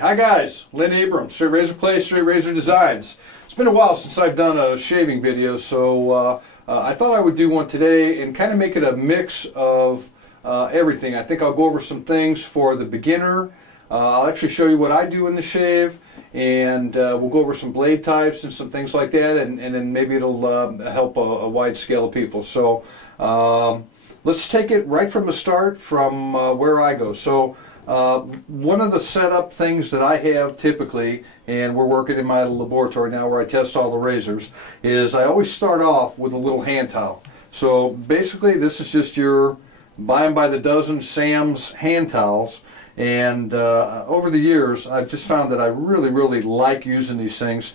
Hi guys, Lynn Abrams, Straight Razor Play, Straight Razor Designs. It's been a while since I've done a shaving video, so I thought I would do one today and kind of make it a mix of everything. I think I'll go over some things for the beginner. I'll actually show you what I do in the shave, and we'll go over some blade types and some things like that, and then maybe it'll help a wide scale of people. So let's take it right from the start, from where I go. So one of the setup things that I have typically, and we're working in my laboratory now where I test all the razors, is I always start off with a little hand towel. So basically this is just your buy 'em by the dozen Sam's hand towels, and over the years I've just found that I really like using these things.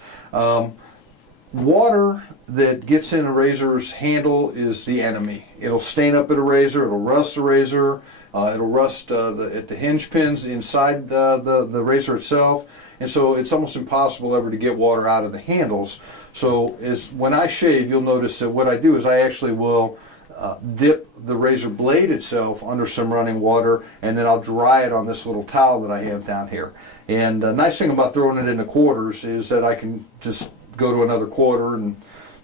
Water that gets in a razor's handle is the enemy. It'll stain up at a razor, it'll rust a razor, it'll rust at the hinge pins inside the razor itself, and so it's almost impossible ever to get water out of the handles. So when I shave, you'll notice that what I do is I actually will dip the razor blade itself under some running water, and then I'll dry it on this little towel that I have down here. And the nice thing about throwing it into quarters is that I can just go to another quarter and,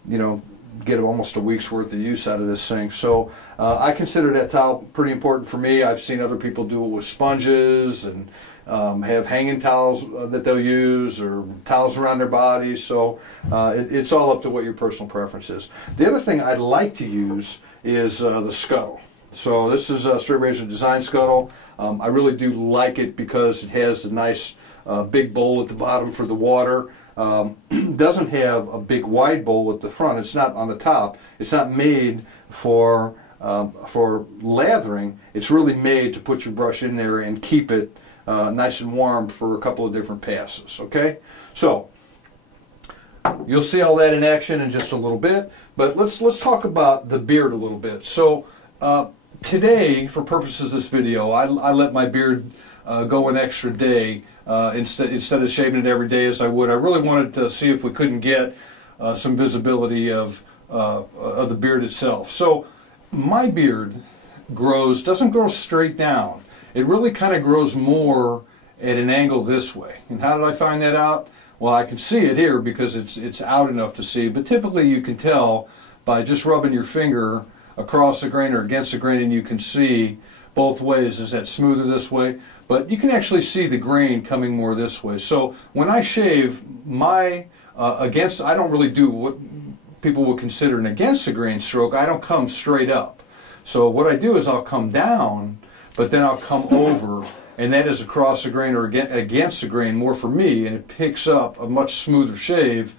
you know, get almost a week's worth of use out of this thing. So I consider that towel pretty important for me. I've seen other people do it with sponges and have hanging towels that they'll use, or towels around their bodies. So it's all up to what your personal preference is. The other thing I like to use is the scuttle. So this is a Straight Razor Design scuttle. I really do like it because it has a nice big bowl at the bottom for the water. Doesn't have a big wide bowl at the front. It's not on the top. It's not made for lathering. It's really made to put your brush in there and keep it nice and warm for a couple of different passes. Okay, so you'll see all that in action in just a little bit. But let's talk about the beard a little bit. So today, for purposes of this video, I let my beard go an extra day. Instead of shaving it every day as I would. I really wanted to see if we couldn't get some visibility of the beard itself. So my beard doesn't grow straight down. It really kind of grows more at an angle this way. And how did I find that out? Well, I can see it here because it's out enough to see, but typically you can tell by just rubbing your finger across the grain or against the grain, and you can see both ways. Is that smoother this way? But you can actually see the grain coming more this way. So when I shave, I don't really do what people would consider an against the grain stroke. I don't come straight up. So what I do is I'll come down, but then I'll come over, and that is across the grain or against the grain more for me, and it picks up a much smoother shave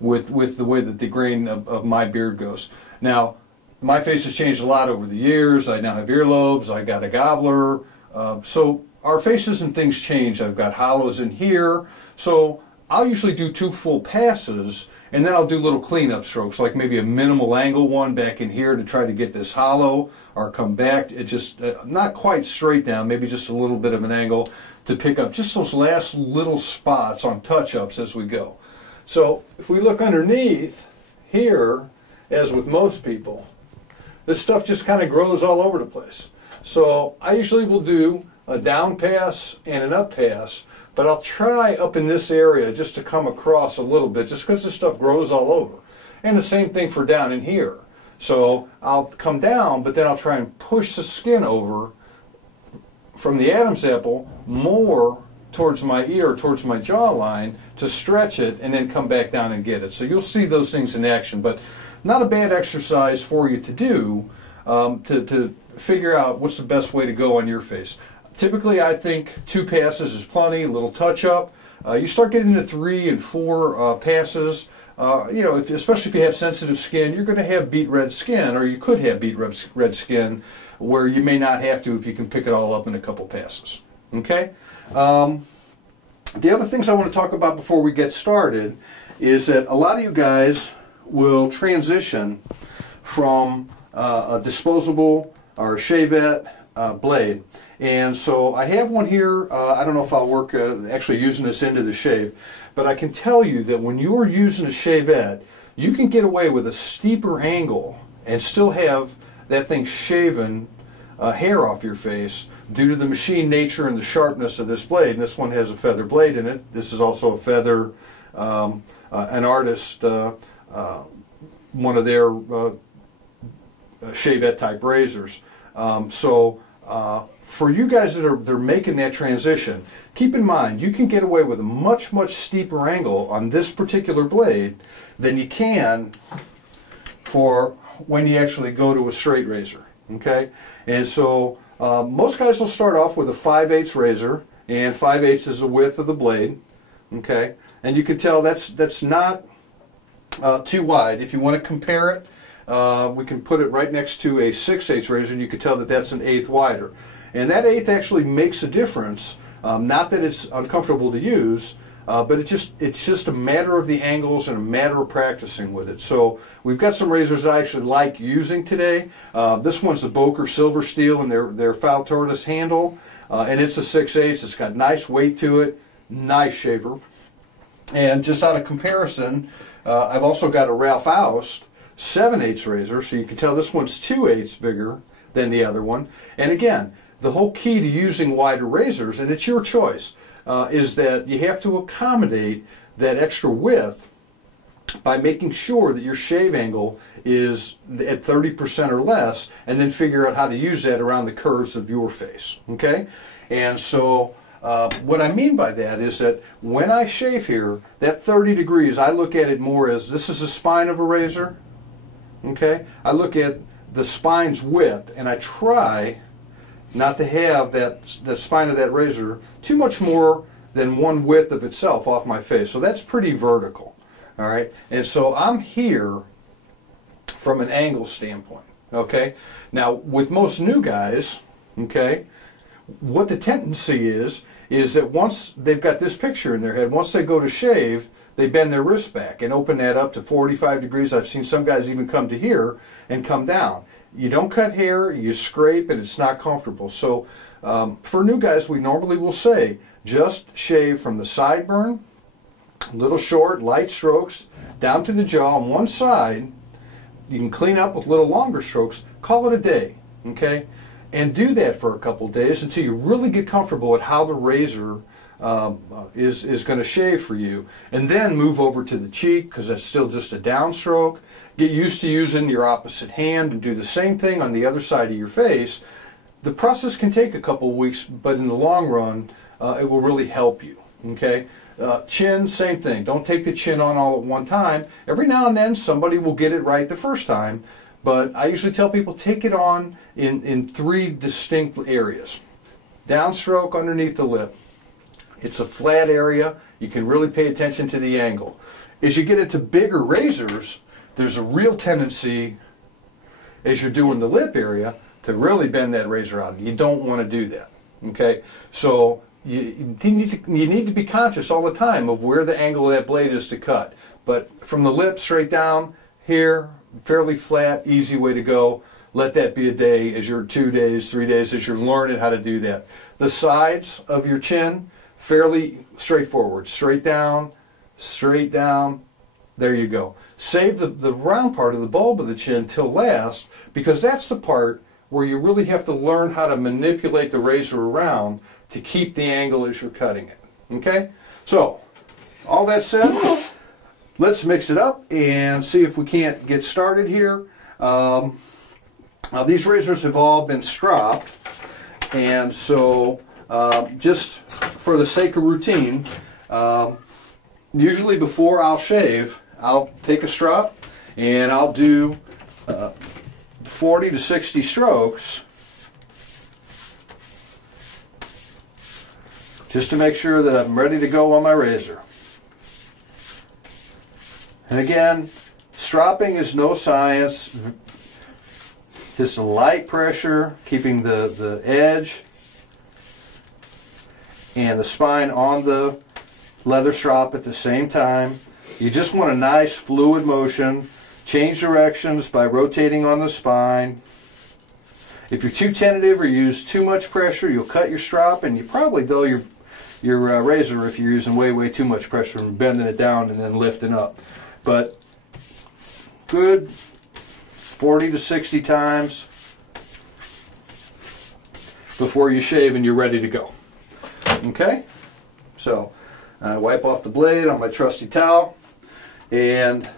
with the way that the grain of my beard goes. Now, my face has changed a lot over the years. I now have earlobes. I got a gobbler. So our faces and things change. I've got hollows in here, so I'll usually do 2 full passes, and then I'll do little cleanup strokes, like maybe a minimal angle one back in here to try to get this hollow, or come back, it just not quite straight down, maybe just a little bit of an angle to pick up just those last little spots on touch-ups as we go. So if we look underneath here, as with most people, this stuff just kind of grows all over the place. So I usually will do a down pass and an up pass, but I'll try up in this area just to come across a little bit, just because this stuff grows all over. And the same thing for down in here. So I'll come down, but then I'll try and push the skin over from the Adam's apple more towards my ear, towards my jawline, to stretch it and then come back down and get it. So you'll see those things in action, but not a bad exercise for you to do to figure out what's the best way to go on your face. Typically, I think 2 passes is plenty, a little touch-up. You start getting into 3 and 4 passes. You know, especially if you have sensitive skin, you're going to have beet red skin, or you could have beet red skin, where you may not have to if you can pick it all up in a couple passes. Okay? The other things I want to talk about before we get started is that a lot of you guys will transition from a disposable or a Shavette blade. And so I have one here. I don't know if I'll work actually using this into the shave, but I can tell you that when you're using a Shavette, you can get away with a steeper angle and still have that thing shaven hair off your face due to the machine nature and the sharpness of this blade. And this one has a feather blade in it. This is also a feather, an artist, one of their Shavette type razors. For you guys that are making that transition, keep in mind you can get away with a much, much steeper angle on this particular blade than you can for when you actually go to a straight razor. Okay, and so most guys will start off with a 5/8 razor, and 5/8 is the width of the blade. Okay, and you can tell that's not too wide. If you want to compare it, we can put it right next to a 6/8 razor, and you can tell that that's an eighth wider. And that eighth actually makes a difference. Not that it's uncomfortable to use, but it's just a matter of the angles and a matter of practicing with it. So we've got some razors that I actually like using today. This one's the Boker Silver Steel and their foul tortoise handle, and it's a 6/8. It's got nice weight to it, nice shaver. And just out of comparison, I've also got a Ralph Aust 7/8 razor, so you can tell this one's 2/8 bigger than the other one. And again, the whole key to using wider razors, and it's your choice, is that you have to accommodate that extra width by making sure that your shave angle is at 30% or less, and then figure out how to use that around the curves of your face. Okay? And so what I mean by that is that when I shave here, that 30 degrees, I look at it more as this is the spine of a razor. Okay? I look at the spine's width, and I try not to have that spine of that razor too much more than one width of itself off my face. So that's pretty vertical. All right, and so I'm here from an angle standpoint. Okay, now with most new guys, okay, what the tendency is that once they've got this picture in their head, once they go to shave, they bend their wrist back and open that up to 45 degrees. I've seen some guys even come to here and come down. You don't cut hair, you scrape, and it's not comfortable. So for new guys, we normally will say just shave from the sideburn, little short, light strokes, down to the jaw on one side. You can clean up with little longer strokes. Call it a day, okay? And do that for a couple of days until you really get comfortable with how the razor is going to shave for you. And then move over to the cheek, because that's still just a downstroke. Get used to using your opposite hand and do the same thing on the other side of your face. The process can take a couple of weeks, but in the long run, it will really help you. Okay? Chin, same thing. Don't take the chin on all at one time. Every now and then, somebody will get it right the first time, but I usually tell people take it on in 3 distinct areas. Downstroke underneath the lip. It's a flat area. You can really pay attention to the angle. As you get into bigger razors, there's a real tendency, as you're doing the lip area, to really bend that razor out. You don't want to do that. Okay? So you need to be conscious all the time of where the angle of that blade is to cut. But from the lip straight down, here, fairly flat, easy way to go. Let that be a day, as you're 2 days, 3 days, as you're learning how to do that. The sides of your chin, fairly straightforward. Straight down, there you go. Save the round part of the bulb of the chin till last, because that's the part where you really have to learn how to manipulate the razor around to keep the angle as you're cutting it. Okay? So, all that said, let's mix it up and see if we can't get started here. Now these razors have all been stropped, and so just for the sake of routine, usually before I'll shave, I'll take a strop and I'll do 40 to 60 strokes just to make sure that I'm ready to go on my razor. And again, stropping is no science. Just a light pressure, keeping the edge and the spine on the leather strop at the same time. You just want a nice fluid motion. Change directions by rotating on the spine. If you're too tentative or use too much pressure, you'll cut your strop, and you probably dull your razor if you're using way too much pressure and bending it down and then lifting up. But good 40 to 60 times. before you shave and you're ready to go. Okay? So, I wipe off the blade on my trusty towel, and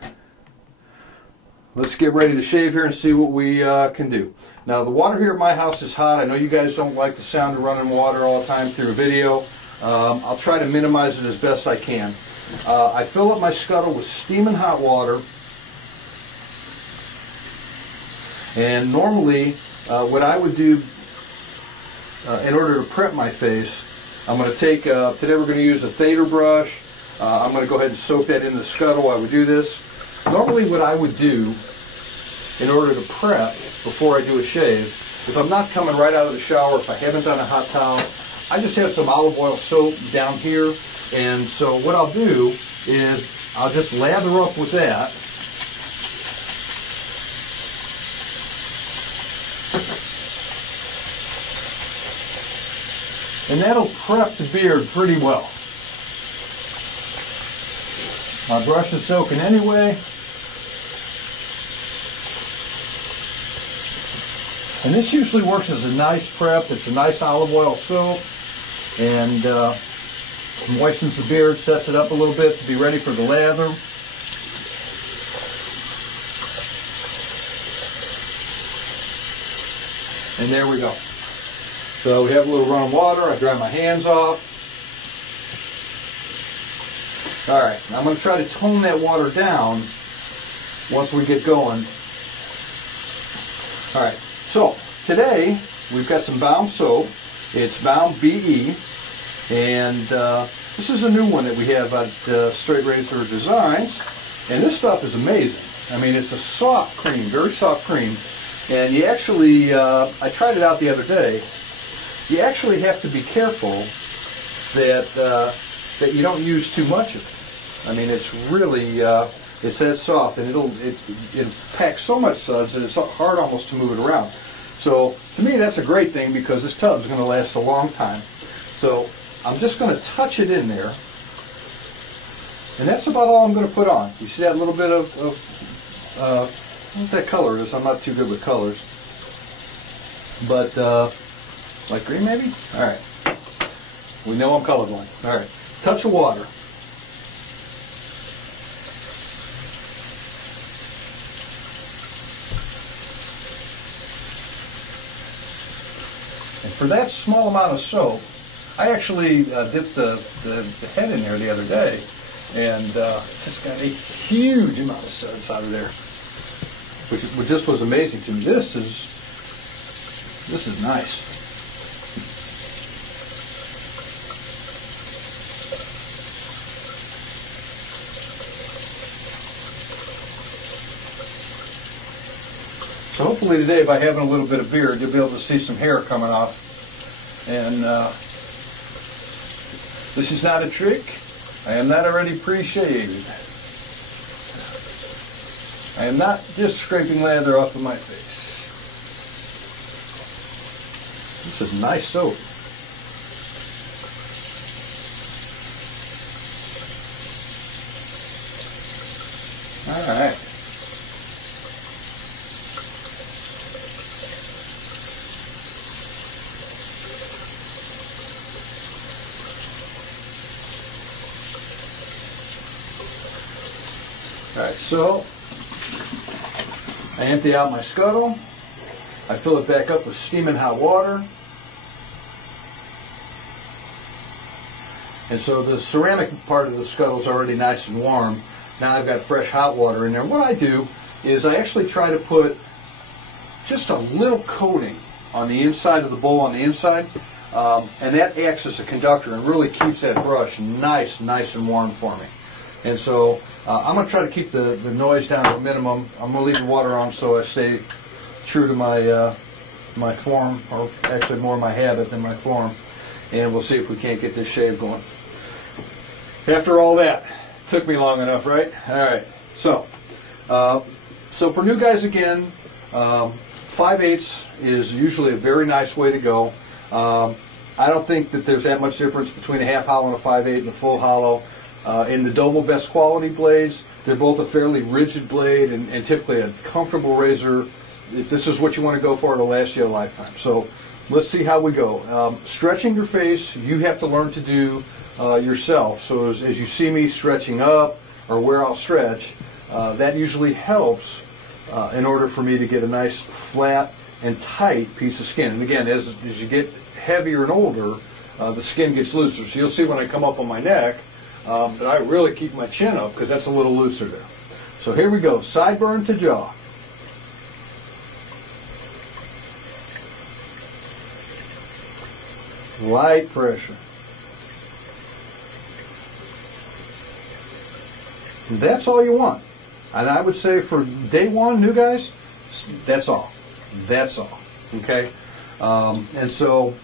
let's get ready to shave here and see what we can do. Now, the water here at my house is hot. I know you guys don't like the sound of running water all the time through a video. I'll try to minimize it as best I can. I fill up my scuttle with steaming hot water, and normally what I would do in order to prep my face, I'm going to take, today we're going to use a Thader brush. I'm going to go ahead and soak that in the scuttle. I would do this. Normally what I would do in order to prep before I do a shave, if I'm not coming right out of the shower, if I haven't done a hot towel, I just have some olive oil soap down here. And so what I'll do is I'll just lather up with that. And that'll prep the beard pretty well. My brush is soaking anyway. And this usually works as a nice prep. It's a nice olive oil soap, and moistens the beard, sets it up a little bit to be ready for the lather. And there we go. So we have a little run of water. I dry my hands off. All right, I'm going to try to tone that water down once we get going. All right, so today we've got some Baum soap. It's Baum BE, and this is a new one that we have at Straight Razor Designs, and this stuff is amazing. I mean, it's a soft cream, very soft cream, and you actually, I tried it out the other day. You actually have to be careful that that you don't use too much of it. I mean, it's really it's that soft, and it packs so much suds that it's hard almost to move it around. So to me, that's a great thing because this tub is going to last a long time. So I'm just going to touch it in there, and that's about all I'm going to put on. You see that little bit of what that color is? I'm not too good with colors, but light green maybe? All right. We know I'm colorblind. All right. Touch of water. And for that small amount of soap, I actually dipped the head in there the other day, and just got a huge amount of suds out of there, which just was amazing to me. This is nice. So hopefully today, by having a little bit of beard, you'll be able to see some hair coming off. And this is not a trick. I am not already pre-shaved. I am not just scraping lather off of my face. This is nice soap. All right. Alright, so I empty out my scuttle. I fill it back up with steaming hot water. And so the ceramic part of the scuttle is already nice and warm. Now I've got fresh hot water in there. What I do is I actually try to put just a little coating on the inside of the bowl on the inside. And that acts as a conductor and really keeps that brush nice and warm for me. And so I'm going to try to keep the noise down to a minimum. I'm going to leave the water on so I stay true to my my form, or actually more my habit than my form. And we'll see if we can't get this shave going. After all that, took me long enough, right? All right. So for new guys again, 5/8 is usually a very nice way to go. I don't think that there's that much difference between a half hollow and a 5/8 and a full hollow. In the Doble best quality blades, they're both a fairly rigid blade and typically a comfortable razor. If this is what you want to go for, it'll last you a lifetime. So let's see how we go. Stretching your face, you have to learn to do yourself. So as you see me stretching up or where I'll stretch, that usually helps in order for me to get a nice flat and tight piece of skin. And again, as you get heavier and older, the skin gets looser. So you'll see when I come up on my neck that I really keep my chin up because that's a little looser there. So here we go, sideburn to jaw. Light pressure. And that's all you want. And I would say for day one, new guys, that's all. That's all. Okay? And so,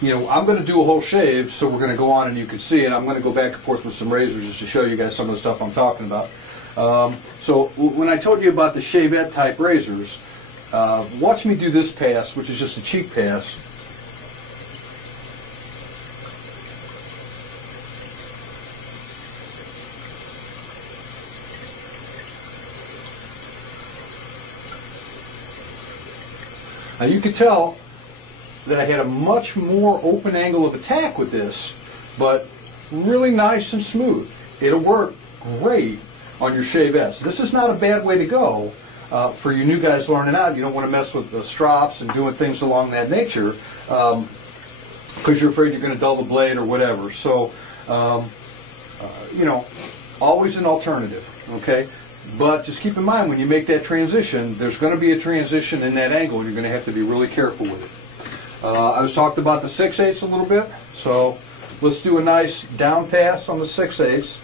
you know, I'm going to do a whole shave, so we're going to go on and you can see it. I'm going to go back and forth with some razors just to show you guys some of the stuff I'm talking about. So when I told you about the Shavette type razors, watch me do this pass, which is just a cheek pass. Now you can tell that I had a much more open angle of attack with this, but really nice and smooth. It'll work great on your Shavettes. This is not a bad way to go for you new guys learning out. You don't want to mess with the strops and doing things along that nature because you're afraid you're going to dull the blade or whatever. So, you know, always an alternative, okay? But just keep in mind when you make that transition, there's going to be a transition in that angle and you're going to have to be really careful with it. I was talking about the 6/8 a little bit, so let's do a nice down pass on the 6/8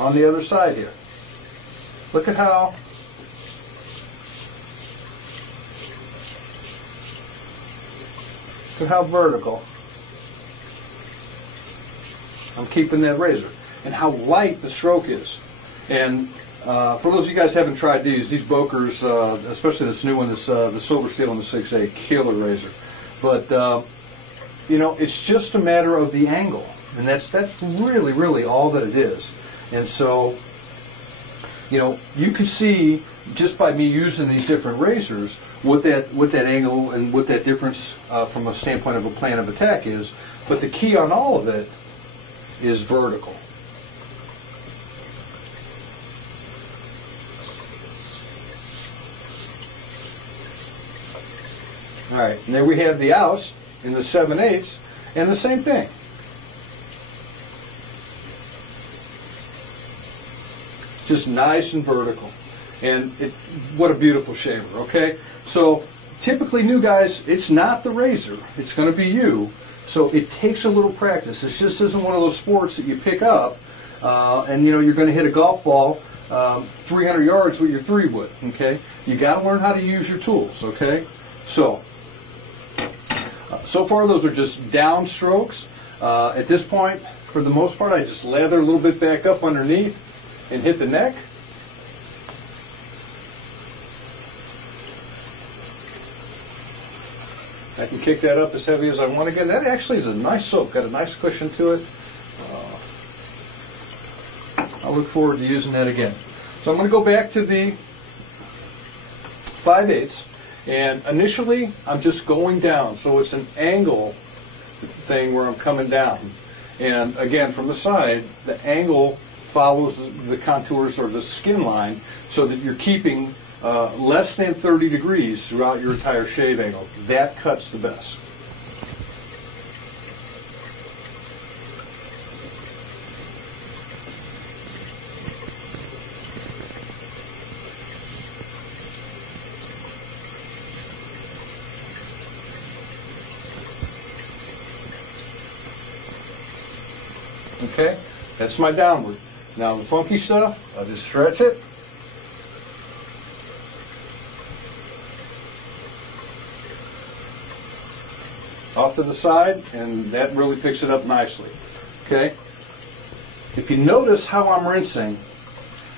on the other side here. Look at how vertical I'm keeping that razor and how light the stroke is. And for those of you guys who haven't tried these Bokers, especially this new one, the Silver Steel and the 6/8, killer razor. But you know, it's just a matter of the angle, and that's really, really all that it is. And so, you know, you can see just by me using these different razors what that angle and what that difference from a standpoint of a plan of attack is. But the key on all of it is vertical. All right, and there we have the oust in the 7/8, and the same thing. Just nice and vertical. And what a beautiful shaver, okay? So typically new guys, it's not the razor, it's going to be you. So it takes a little practice. This just isn't one of those sports that you pick up and you know you're going to hit a golf ball 300 yards with your 3-wood, okay? You got to learn how to use your tools, okay? So far those are just down strokes. At this point, for the most part, I just lather a little bit back up underneath and hit the neck. I can kick that up as heavy as I want again. That actually is a nice soap, got a nice cushion to it. I look forward to using that again. So I'm going to go back to the 5/8, and initially I'm just going down, so it's an angle thing where I'm coming down. And again, from the side, the angle follows the contours or the skin line so that you're keeping less than 30 degrees throughout your entire shave angle. That cuts the best. Okay, that's my downward. Now the funky stuff, I'll just stretch it. Off to the side, and that really picks it up nicely. Okay? If you notice how I'm rinsing,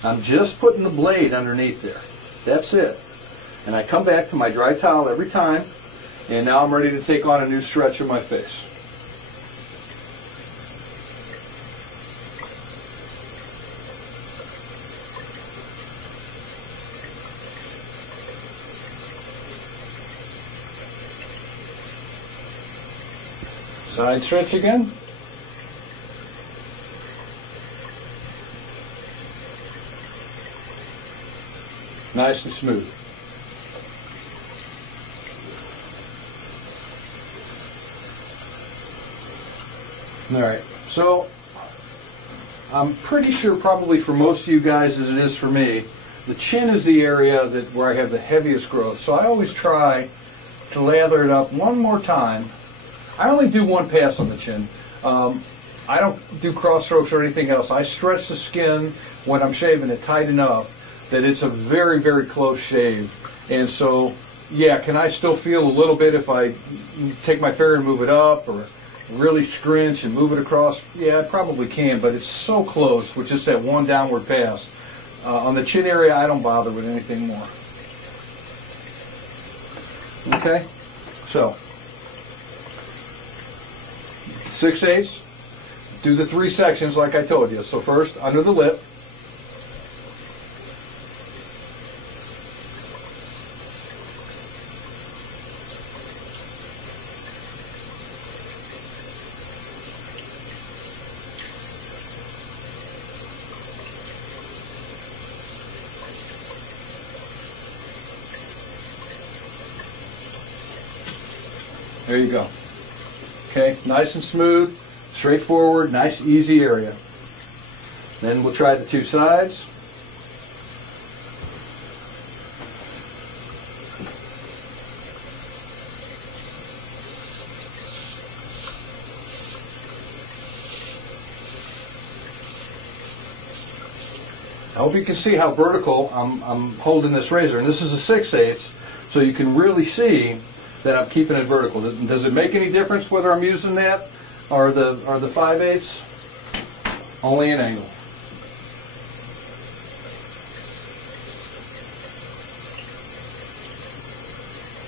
I'm just putting the blade underneath there. That's it. And I come back to my dry towel every time, and now I'm ready to take on a new stretch of my face. Side stretch again. Nice and smooth. Alright, so I'm pretty sure probably for most of you guys as it is for me, the chin is the area where I have the heaviest growth. So I always try to lather it up one more time. I only do one pass on the chin. I don't do cross strokes or anything else. I stretch the skin when I'm shaving it tight enough that it's a very, very close shave. And so, yeah, can I still feel a little bit if I take my finger and move it up, or really scrunch and move it across? Yeah, I probably can, but it's so close with just that one downward pass. On the chin area, I don't bother with anything more. Okay, so 6/8. Do the 3 sections like I told you. So first, under the lip. There you go. Okay, nice and smooth, straightforward, nice easy area. Then we'll try the 2 sides. I hope you can see how vertical I'm holding this razor, and this is a 6/8, so you can really see that I'm keeping it vertical. Does it make any difference whether I'm using that or the 5/8? Only an angle.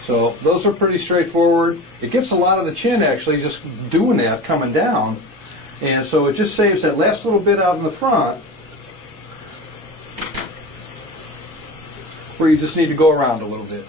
So those are pretty straightforward. It gets a lot of the chin actually just doing that coming down, and so it just saves that last little bit out in the front where you just need to go around a little bit.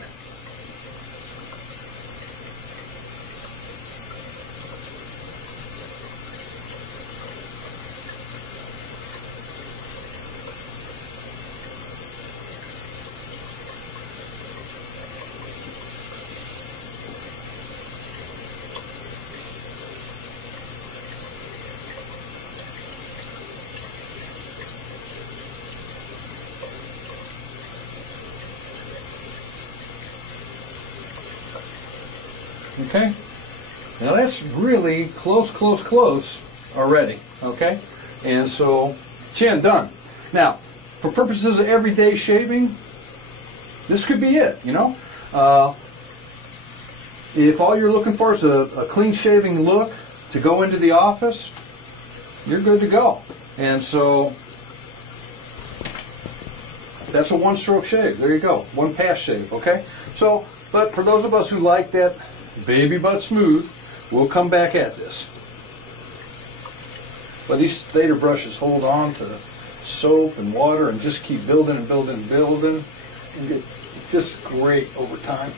Okay, now that's really close already, okay? And so, chin done. Now, for purposes of everyday shaving, this could be it, you know? If all you're looking for is a clean shaving look to go into the office, you're good to go. And so, that's a 1-stroke shave. There you go, 1 pass shave, okay? So, but for those of us who like that baby butt smooth, we'll come back at this. But these Stater brushes hold on to soap and water and just keep building and building and building, and get just great over time.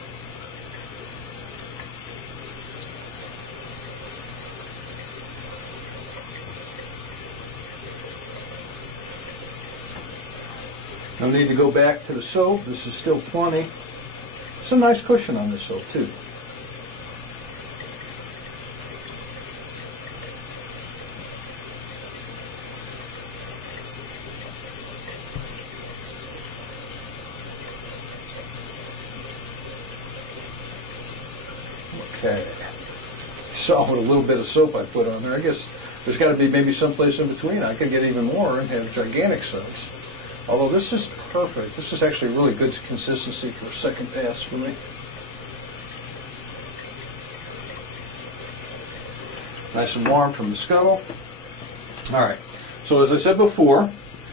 No need to go back to the soap. This is still plenty. It's a nice cushion on this soap too. Okay. Saw what a little bit of soap I put on there. I guess there's got to be maybe someplace in between. I could get even more and have gigantic suds. Although this is perfect. This is actually really good consistency for a second pass for me. Nice and warm from the scuttle. Alright, so as I said before,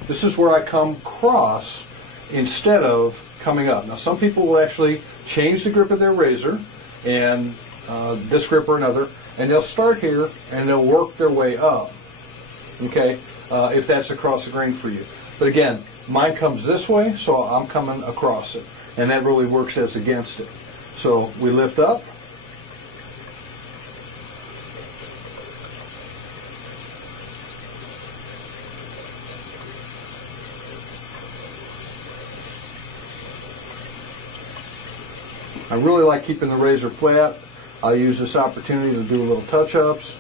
this is where I come cross instead of coming up. Now some people will actually change the grip of their razor, and this grip or another, and they'll start here and they'll work their way up, okay, if that's across the grain for you. But again, mine comes this way, so I'm coming across it, and that really works as against it. So we lift up, I really like keeping the razor flat. I'll use this opportunity to do little touch-ups.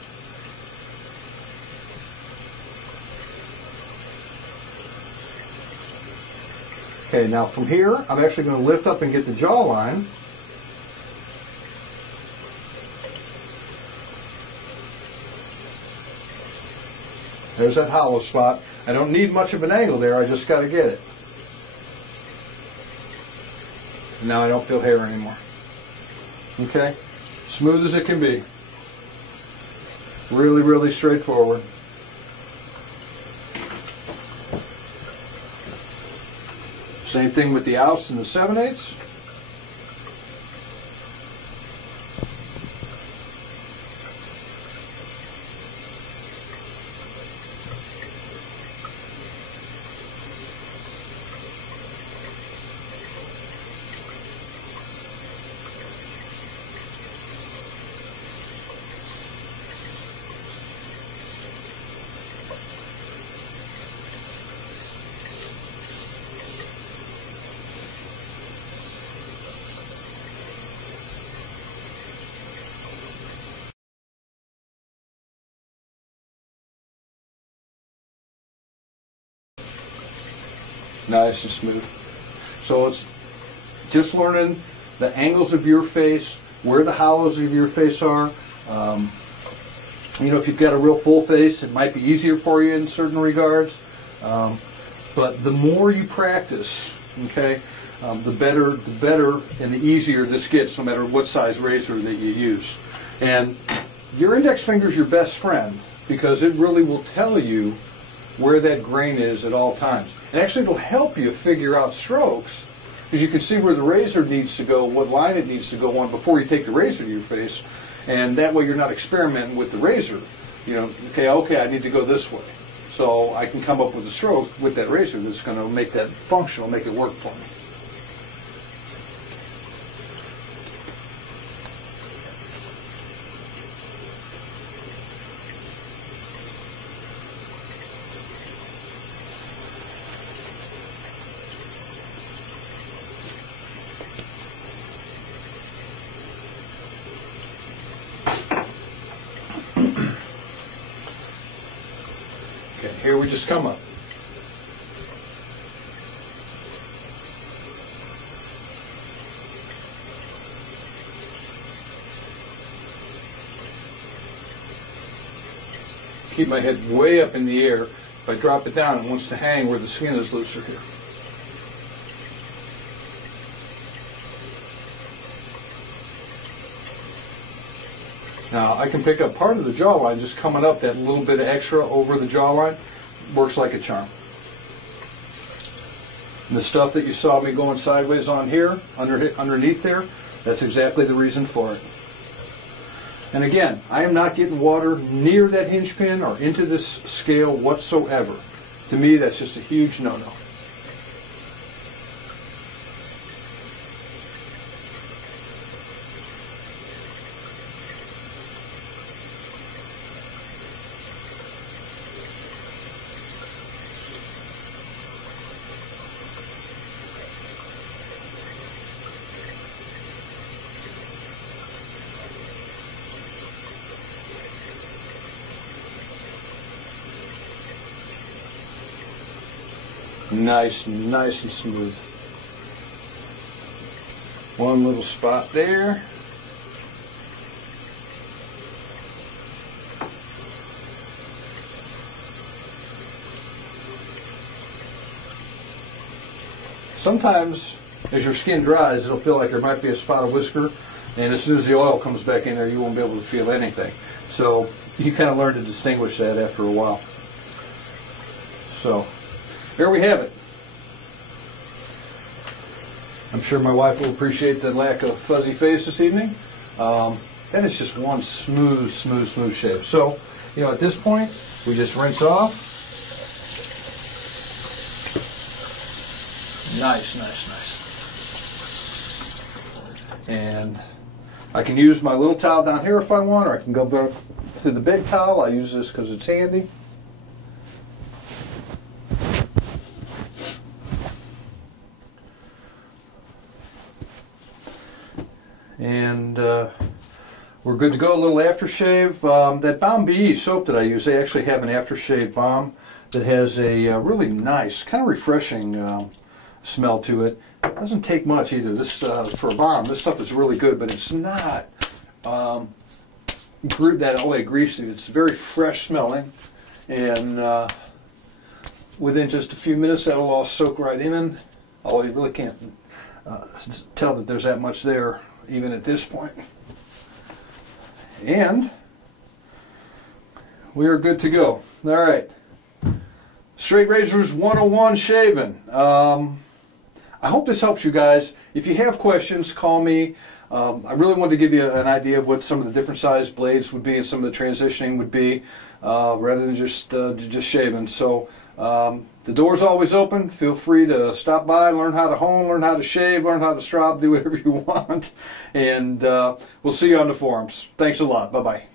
Okay, now from here, I'm actually going to lift up and get the jawline. There's that hollow spot. I don't need much of an angle there, I just got to get it. Now I don't feel hair anymore. Okay? Smooth as it can be. Really, really straightforward. Same thing with the oust and the 7/8. Nice and smooth. So it's just learning the angles of your face, where the hollows of your face are. You know, if you've got a real full face, it might be easier for you in certain regards. But the more you practice, okay, the better and the easier this gets, no matter what size razor that you use. And your index finger is your best friend, because it really will tell you where that grain is at all times. And actually it'll help you figure out strokes, because you can see where the razor needs to go, what line it needs to go on before you take the razor to your face. And that way you're not experimenting with the razor. You know, okay, I need to go this way. So I can come up with a stroke with that razor that's going to make that functional, make it work for me. Here we just come up. Keep my head way up in the air. If I drop it down, it wants to hang where the skin is looser here. Now, I can pick up part of the jawline just coming up, that little bit of extra over the jawline. Works like a charm. And the stuff that you saw me going sideways on here, underneath there, that's exactly the reason for it. And again, I am not getting water near that hinge pin or into this scale whatsoever. To me, that's just a huge no-no. Nice and smooth. One little spot there. Sometimes, as your skin dries, it'll feel like there might be a spot of whisker, and as soon as the oil comes back in there, you won't be able to feel anything. So you kind of learn to distinguish that after a while. So there we have it. I'm sure my wife will appreciate the lack of fuzzy face this evening. That is just one smooth shave. So, you know, at this point, we just rinse off. Nice. And I can use my little towel down here if I want, or I can go back to the big towel. I use this because it's handy. and we're good to go. A little aftershave. That Balm BE soap that I use, they actually have an aftershave balm that has a really nice, kind of refreshing smell to it. It doesn't take much either. This for a balm, this stuff is really good, but it's not that all that greasy. It's very fresh smelling, and within just a few minutes that'll all soak right in. Oh, you really can't tell that there's that much there even at this point. And we are good to go. All right. Straight Razors 101 shaving. I hope this helps you guys. If you have questions, call me. I really wanted to give you an idea of what some of the different size blades would be and some of the transitioning would be, rather than just shaving. So the door's always open. Feel free to stop by, learn how to hone, learn how to shave, learn how to strop, do whatever you want. And we'll see you on the forums. Thanks a lot. Bye-bye.